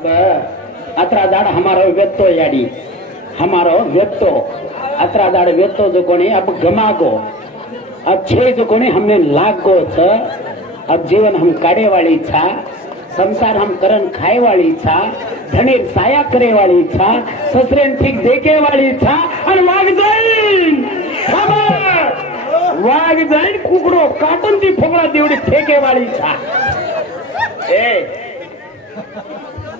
अतरा दाड़ हमारो व्यक्तो याडी हमारो व्यक्तो अतरा दाड़ व्यक्तो जो कोणी अब गमागो अब छे जो कोणी हमने लागो छ अब जीवन हम काढे वाली छा संसार हम करन खाए वाली छा धनीर साया करे वाली छा ससरेन ठीक देखे वाली छा और वाग जाइन कुकड़ो काटन की फोकड़ा देवड़ी फेंके वाली छा ए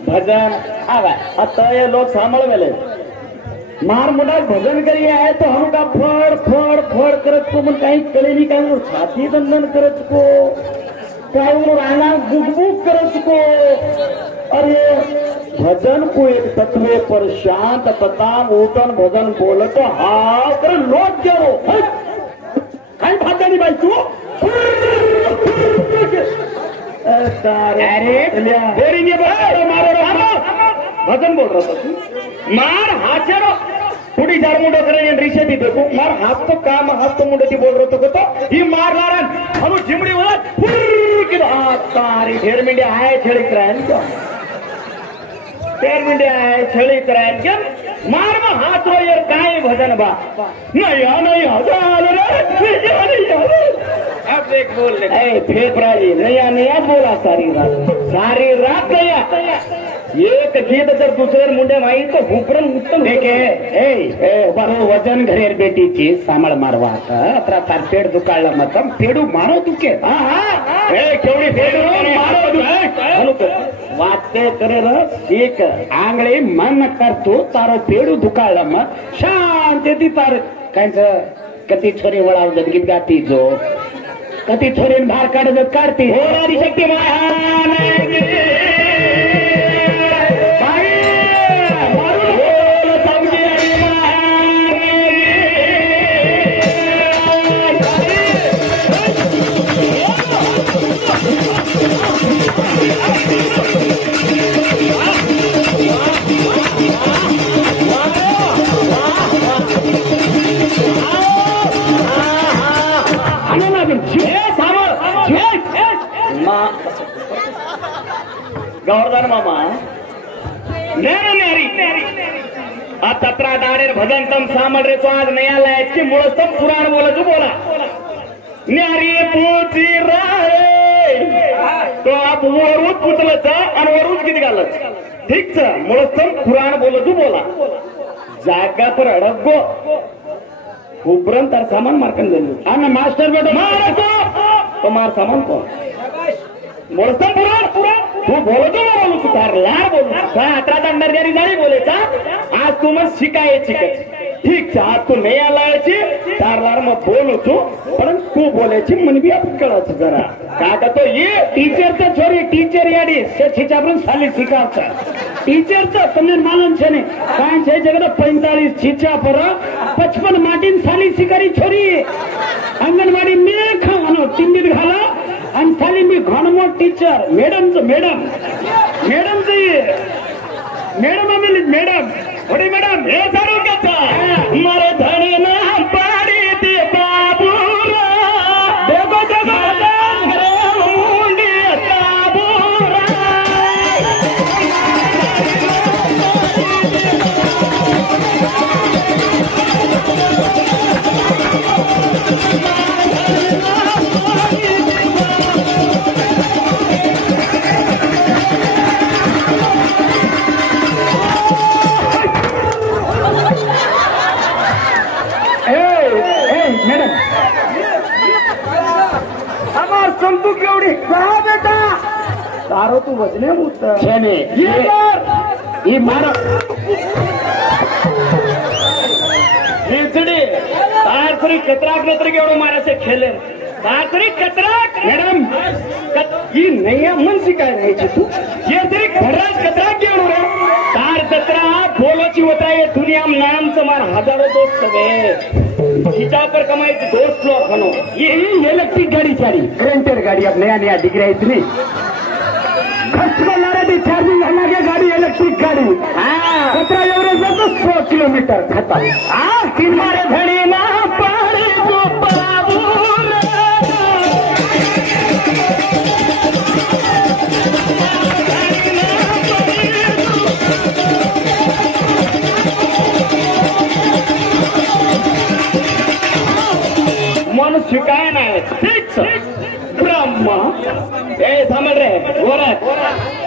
भजन आवा आता ये लोग सांभळ वेले मार मुंडा भजन करिए आए तो हम का फड़ फड़ फड़ करत को मन काही कळे नहीं काही छाती दंडन करत को काही राणा बुकबुक करत को अरे भजन को एक तत्वे पर शांत तथा उठन भजन बोलत हा कर लोट जाओ काही भात नहीं भाई तू अरे देरी नहीं मारो भजन बोल रहा था तू मार हाथ थोड़ी झाड़ मुंडो करेंगे रिशे भी देखो मार हाथ तो काम हाथ तो मुंडो बोल रहा तो ही मार लारन हम जिमड़ी वाला तारी ढेर मिंडे आए छेड़ी करायन क्या ढेर मिंडे आए छेड़ी करायन क्या मार में हाथ हो यार काय भजन बा नहीं हजार नहीं अब देख बोल ले फेफड़ाई नया बोला सारी रात नया एक गीत जर दुसरे मुंडे माई तो हुपरन उत्तम देखे बरो वजन घरेर बेटीची सांभाळ मारवा अत्रा तार पेड दुकाळला मतम पेडू मारो दुखे केवढी पेडू मारो दुखे वाते करे र एक आंगळे मन करतो तारो पेडू दुकाळला मत शांती तार कांच कती छोरी वळाव गीत गाती जो कती छोरीन भार काढत काढती होणारी शक्ती महान गौरधन मामा तत्रा दाडेर भजन तम सामल रे तो आज नया लायची मुळस्तम पुराण बोलत बोला न्यारी पूची राळे तो आप वरून पुतलच आणि वरून गीत घालत ठीक छ मुळस्तम पुराण बोलत बोला जागा पर अडगो उबरन तर सामान मार्कन देलो आणि मास्टर बेटा मार तो मार सामान को मुळस्तम पुराण तू बोलतो बोलू तू तार लार बोलू अठरा दंडर जरी जाणी बोलेचा आज तू मग शिकायची ठीक छे आज तू नाही आलायची तार लार मग बोलू तू पण तू बोलायची मन बी आपण कळायचं जरा का तो ये टीचरचा छोरी टीचर याडी से छिचापरून साली शिकावचा टीचरचा તમને मालूम છે ને કાં છે જગત 45 છીચા પર 55 માટીન સાલી શિકારી छोरी अंगणवाडी में खाવાનો टिंगीत घाला आणि साली मी घाणमो टीचर मैडम बड़ी मैडम हे सारू कथा मारे धणे ना पाडी दे बाबूरा देखो रे मुंडी बाबूरा संतू केवढी कहा बेटा तारो तू वजने मुक्त छेने ये मारो वीजड़ी तार तरी कतराक केवढो मारा से खेले तार तरी कतराक मैडम ये नया मन शिकाय रही तू ये तरी खराज कतराक केवढो रे तार कतरा बोलोची होता है दुनिया में नाम समार हजारों दोस्त सवे खिंचा पर कमाई दोस्त लोग बनो ये इलेक्ट्रिक गाड़ी चारी करेंटेड गाड़ी अब नया दिख रही इतनी चार्जिंग लगे गाड़ी इलेक्ट्रिक गाड़ी हाँ 17 एवरेज में तो 100 किलोमीटर खत्म हाँ किनारे धड़ी ना पाड़ी को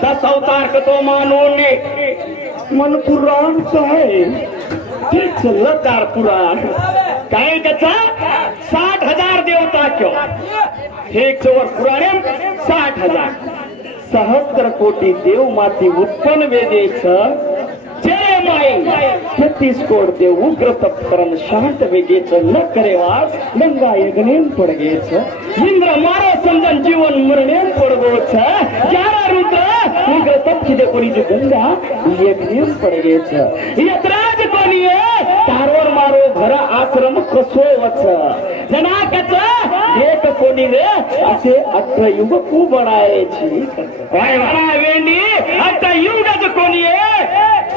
तसा उतार तो मानून मन पुराण काय तेच लतार पुराण काय त्याचा 60,000 देवता क्यों हे चोर पुराणे 60,000 सहस्त्र कोटी देव माती उत्पन्न वेदेच जय माई 36 कोट देव उग्र तत्परम शांत वेगेच न करेवास गंगा यज्ञेन पडगेच इंद्र मारो समजन जीवन मरणेन पडगोच 11 रुद्र उग्र तपचिदे कोणीची गंगा यज्ञेन पडगेच यत्राज कोणी तारोर मारो घर आश्रम कसोवच जनाकच एक कोणी रे असे अष्टयुग कुबडायची वेंडी अष्टयुगच कोणी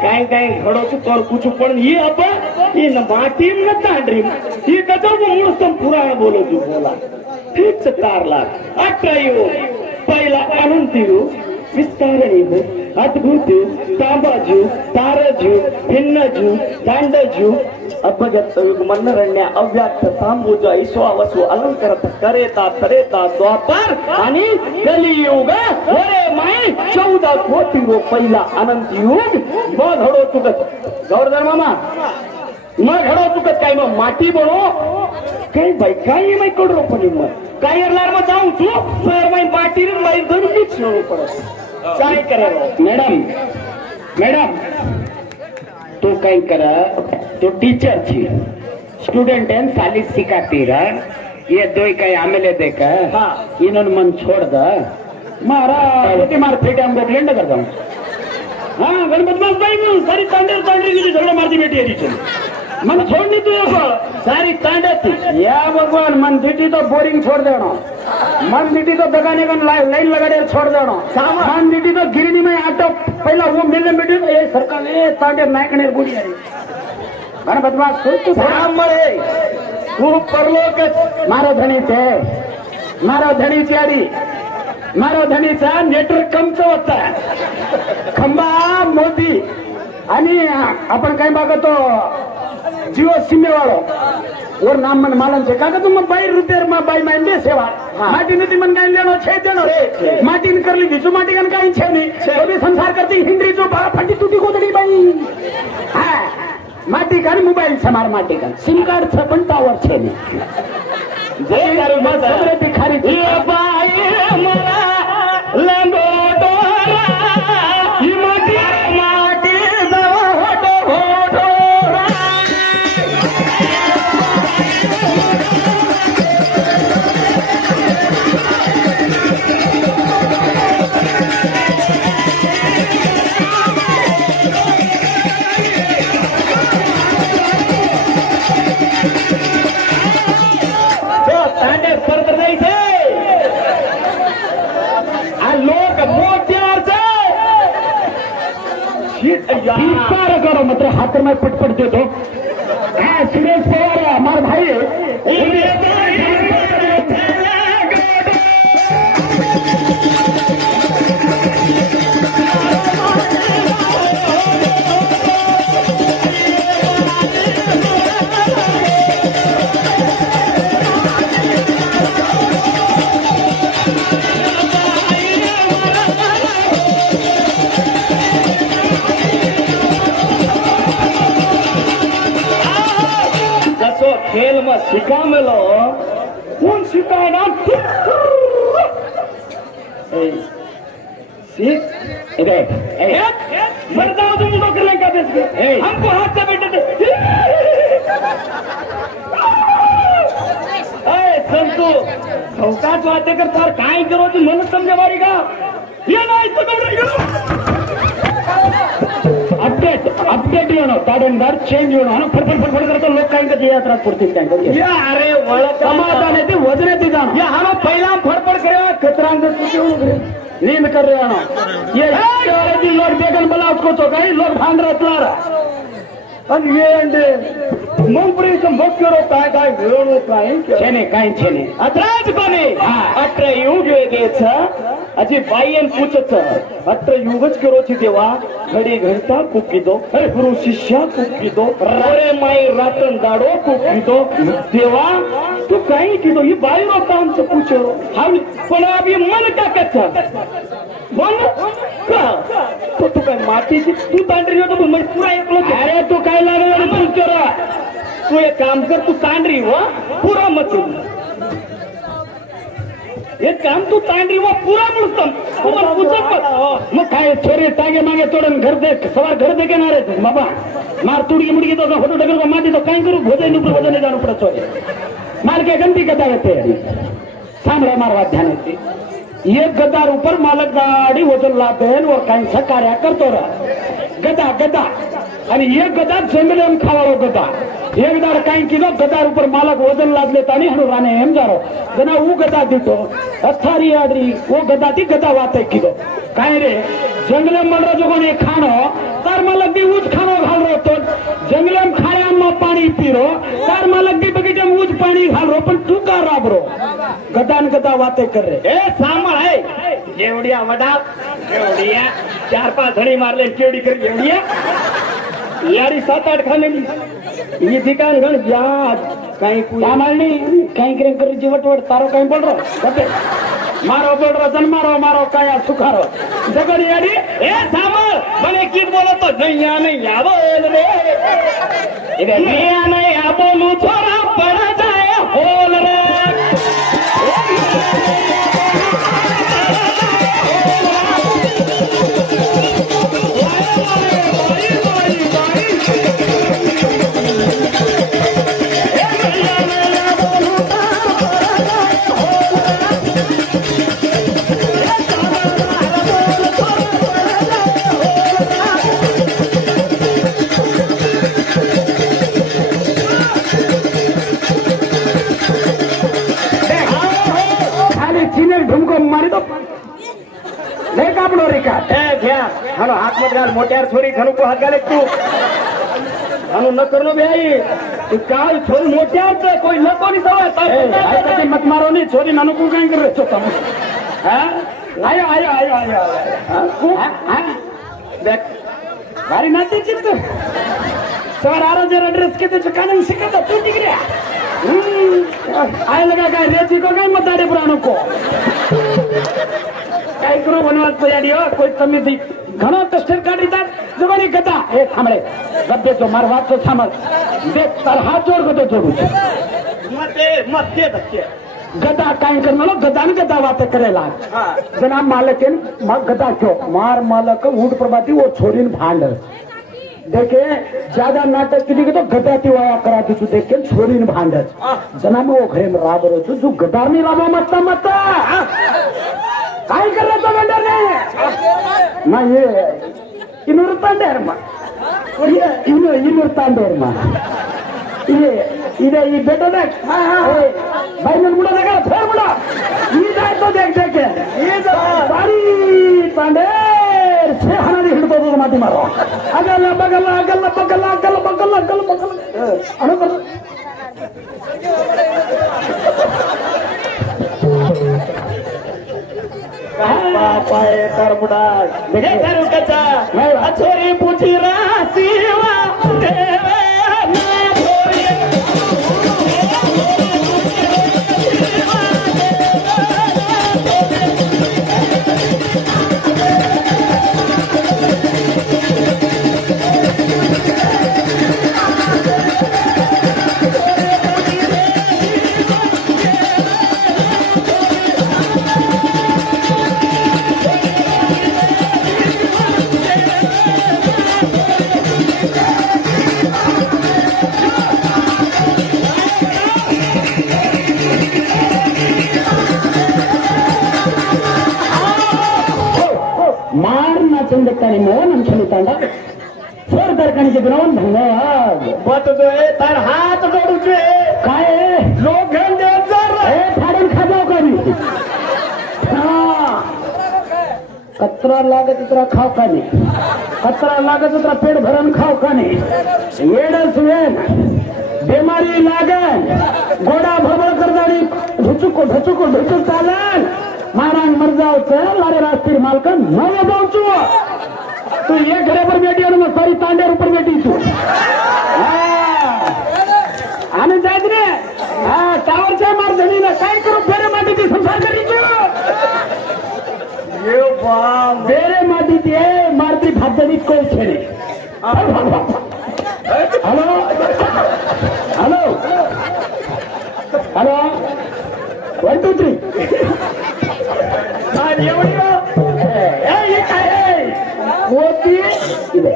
काय काय घडोचू तोर कुछ पण ही आपण ही माटी न तांडरी ही त्याच्यावर मूळस्तम पुराण बोलतो बोला ठीकच तारला अष्टयुग पहिला अनंत युग विस्तारणी हो अद्भुत तांबाजू तारजू भिन्नजू दांडजू अभगत युग मनरण्य अव्याक्त तांबूज ईश्वावसु अलंकारत करेता तरेता द्वापर आणि कलियुग ओरे माई 14 कोटी रो पहिला अनंत युग मग घडो चुकत गौरधर मामा मग घडो चुकत काय मग माटी बनो काय बाई काय माई कडरो पण मग काय यारलार मग जाऊ तू सर माई माटी माई गणकीच नळू पडत काय करावं मॅडम तो काय करा तो टीचर थी स्टूडेंट है सालिस सिखाती रहा ये दो कई आमेले देखा हाँ इन्होंने मन छोड़ दा मारा होती मार फेटे हम लोग लेंड करता हूँ हाँ गणपत मास भाई मैं सारी तांडे की झगड़ा मारती बेटी है टीचर मन छोड़नी तू सारी तांडे थी या भगवान मन थी तो बोरिंग छोड़ देना मन थी तो दगाने का लाइन लगा दे छोड़ देना मन थी तो गिरनी में आटो पहला वो मिलने बैठे तो ये सरकार ने तांडे नायकने बुरी है गणपत मास तू मरे तू परलोक मारो धनी थे मारो धनी चारी मारो धनीचा नेटवर्क कमच होता खंबा मोदी आणि आपण काय बघतो जिओ सिमे वालो और नाम मन मालूम छे काका तुम 22 रुपये में बाई माइन दे सेवा माटी नती मन गाइन लेनो छे देनो माटी न करली बिजू माटी गन काई छे नहीं तो भी संसार करती हिंद्री जो बारा फटी टूटी गोदड़ी बाई हां माटी का मोबाइल छे मार माटी का सिम कार्ड छे पण टावर छे नहीं जे करू मत सबरे भिखारी ए बाई मोरा लंगो डोरा ई माटी माटी दवा होटो होटो करो मतलब हाथ में पटपट दे दो सुरेश पवार हमारे भाई खेल में सिखा मिलो कौन सिखाना मरता तुम नौकर लेंगे हमको हाथ से बैठे संतू सौकाच बातें कर तार काय करो तू मन समझे मारी का ये नाही अपडेट येणं ताडणदार चेंज होणं फडफड करतो लोक काय कधी यात्रात पुरतील काय अरे वळख समाधान येते वजन येते जाणं या हा पहिला फडफड करे कचरांग नींद कर रहे हैं ये लोग देखन बला उसको तो काही लोग भांग रहा आणि ये मंत्री संभव करो काय काय मिळवणूक काय छेने काय छेने अत्राज कोणी अत्र युग वेगेच अजी बाईन पूछत अत्र युगच करो छी देवा घडी घडता कुपिदो गुरु शिष्या कुपिदो रे माई रातन दाडो कुपिदो देवा तू काही किदो ही बाई रो काम से पूछो हम पण अभी मन का कच्चा बोल तो तू काय मातीची तू तांडरी होतो पण म्हणजे पुरा ऐकलो. अरे तू काय लागला तू एक काम कर, तू तांडरी व पुरा मत एक काम तू तांडरी व पुरा मग काय छोरे टागे मागे तोडून घर दे सवार घर दे घेणार आहे बाबा मार तुडगी मुडगी तो फोटो टाकल माती तो काय करू भोजन नुकड भोजन जाणू पडत छोरे मार के गंदी कथा येते सांभळे मार वाध्यान येते. एक गद्दार ऊपर मालक गाडी वजन लाते और काहींचा कार्य करतो गदा गदा आणि एक गदा जंगल खावा गदा एक दार काही किलो गदार ऊपर मालक वजन लादले तानी हनु राणे एम जारो गना वो गदा दीतो अथारी आडरी वो गदा ती गदा वाते किलो काय रे जंगल मनरा जोगने खानो तार मालक दी ऊज खानो घाल रो तो जंगलम खाया पाणी पिरो तार मालक दी बगीचा ऊज पाणी घाल रो पण तू का राबरो गदान गदा वाते कर रे ए सामा है एवढिया वडा एवढिया 4-5 धणी मारले केवढी कर एवढिया यारी 7-8 खानेली ये ठिकाण गण ब्याज काही सामाळणी काही कर जीवटवट तारो काही बोल रो बते मारो बोल रो जन मारो मारो काय सुखारो जगन याडी ए सामळ बने कीट बोलतो नहीं आ बोल रे इधर नहीं आ बोलू छोरा पड़ जाए बोल रे हानो हाथ मत घाल मोट्यार छोरी खानू को हाथ घाले तू हानो न करनो भाई तू काल छोरी मोट्यार तो कोई नको नहीं सवा मत मारो नहीं छोरी नानो को कहीं कर रहे तुम हां आयो हां देख भारी नाते चित्त सवार आ रहा जरा ड्रेस के तो कानून सिखा तू दिख रहा आए लगा का रेची को कहीं मत आड़े पुराणों को काय करू बनवास तयारी हो कोई कमी दी घणो तस्वीर काढीतात जगनी गदा हे थांबळे गद्दे जो मार वाचो थांबळ देख तर हात जोड गदो जोडू मते गदा काय करणार गदान गदा वाते करेला जना मालकेन गदा क्यों मार मालक ऊंट प्रभाती वो छोरीन भांड देखे ज्यादा नाटक की तो गदा ती वाया करा तू देखे छोरीन भांड जना में वो घरे में राब रो जो गदार नहीं राबा मत काय कर रहा था बंदर ने ना ये इनूर तांडेर मा इनूर तांडेर मा ये बेटो देख भाई ने मुड़ा लगा फिर मुड़ा ये जाए तो देख ये सारी तांडेर से हनारी हिड़तो तो माटी मारो अगल बगल अनु कर पाए तरमुडा छोरी पूछी राशिवा चंदकानी मोहन चलितांडा फोर दरकानी ग्राउंड धन्यवाद बत जो है तार हाथ जोड़ू छे काय लोग घेन दे ए फाडून खाजाव करी हां कचरा लागत उतरा खाव कानी कचरा लागत उतरा पेट भरन खाव कानी वेडस वेन बीमारी लागन गोडा भबळ करदाडी ढुचुक चालन मारांग मर जाओ चल अरे रास्ते मालकन न जाऊ छु तू ये घरे पर बैठी और मैं सारी तांडेर ऊपर बैठी छु आने जात रे टावर चे मार जमीन काय करू फेरे माटी ती संसार करी छु ಬೇರೆ ಮಾಡಿದ್ಯೆ ಮಾಡ್ತಿ ಭದ್ದ ಇಟ್ಕೊಳ್ತೇನೆ ಹಲೋ ಹಲೋ ಹಲೋ 1 2 3 ಇದೆ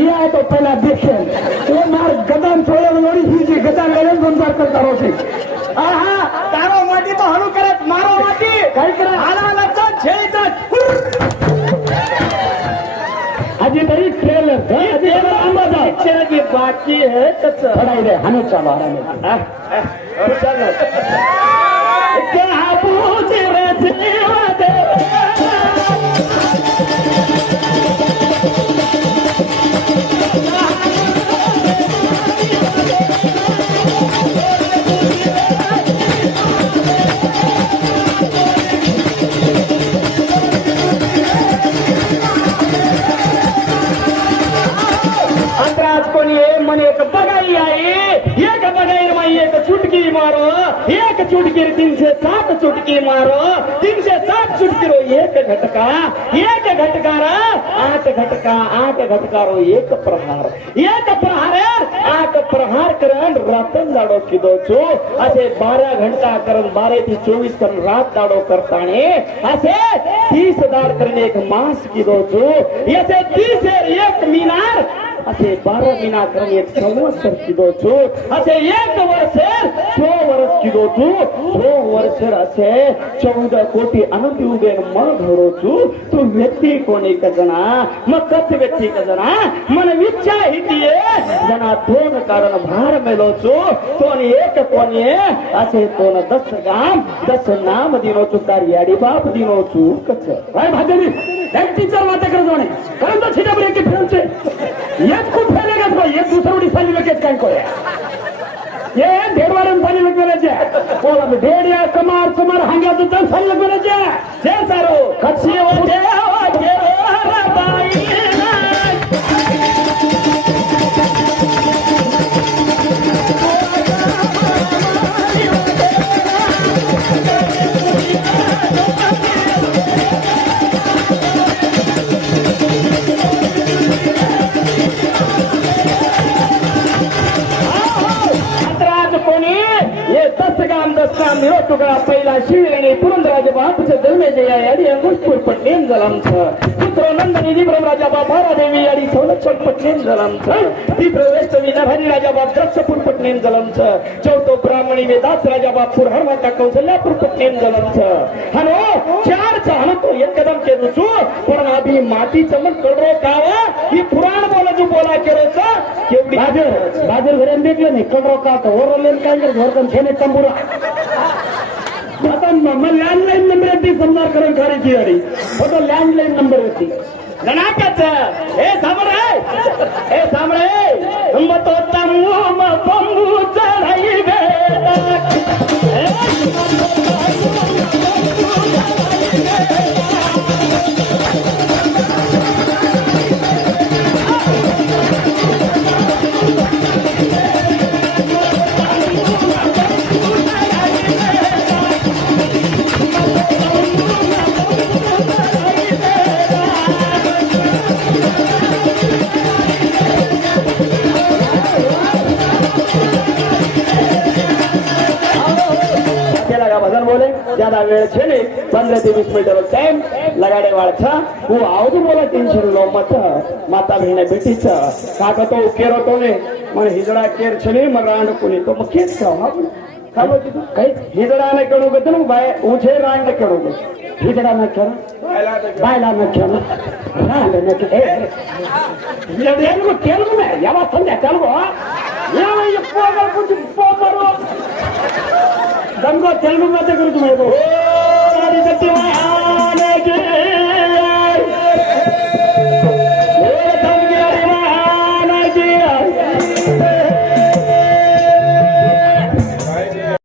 या तो पहिला अध्यक्ष तो मार गदान सोडवली ही जी गदान गेले संसार करता रोसे आहा तारो माटी तो हळू करत मारो माटी काय करा आला छेचा अजी तरी ट्रेलर अजी आंबादा पिक्चर की बाकी है कच्चा थोड़ा इधर हमें चलो आराम चल क्या पूछे वैसे वादे एक चुटकी 307 चुटकी मारो 307 चुटकी रो एक घटका 8 घटका रो एक प्रहार 8 प्रहार करून रातन दाडो किदो छो असे 12 घंटा करून 12 ते 24 करून रात दाडो करताने असे 30 दाड करून एक मास किदो छो असे 30 एक मीनार असे 12 मीना करून एक संवत्सर किदो छो असे 1 वर्ष 100 वर्ष किदो छो 100 वर्ष असे 14 कोटी अनंत उबे मन घडो छो तू व्यक्ती कोणी कजना मग कच व्यक्ती कजना मन विच्छा हितीये जना दोन कारण भार मेलो छो कोण एक कोणी असे दोन 10 गाम 10 नाम दिनो छो कार्याडी बाप दिनो छो कच काय भागनी एक टीचर वाटे करतो ने कारण तो छिटा ब्रेक के फेलचे एक खूप फैलेगा तो एक दूसरा उड़ीसाली लगे काय कोया ये डेढ़वारन साली लग गए बोला डेढ़िया कमार कमार हांगा तो 10 साली लग गए जे सारो खसी होते के बाई तुकडा पहिला शिवराणी पुरंदराजे बापूचे जन्मेजे या याडी अंगुष्पूर पटलेन जलमच पुत्र नंदनी निब्रम राजा बाप देवी याडी संरक्षण पटलेन जलमच तिसरं वेष्टवी नरहरी राजा बाप द्रक्षपूर पटलेन जलमच चौथो ब्राह्मणी वेदास राजा बापूर हरमाता कौशल्यापूर पटलेन जलमच हनो 4 हनो तो एक कदम के रुचू पण अभी माती चमन कळरो कावा ही पुराण बोला केरोच केवडी बाजर घरेन देखले नाही कळरो का तो ओरलेन काय कर घरकन छेने तंबुरा आता मग लँडलाईन नंबर ती समजा करून करायची गाडी फक्त लँडलाईन नंबर होती गणाकाच हे सामळे मग तो तमू मग बंबू चढाई ज्यादा वेळ छे ने 15 से 20 मिनट रो टाइम लगाडे वाळ छ वो आवज बोला टेंशन लो मत माता बहिणे बेटी छ काका तो केरो तो ने मन हिजड़ा केर छने मरांड कोनी तो मखेत खाव आपण खालो ती काही हिजड़ा ने कणो गतन बाय उछे रांड कणो हिजड़ा न कर बायला न कर रांड न के तेलुगु में यावा संध्या तेलुगु यावा ये पोगर कुछ पोमरो दंगो तेलुगु में करू तुम्हें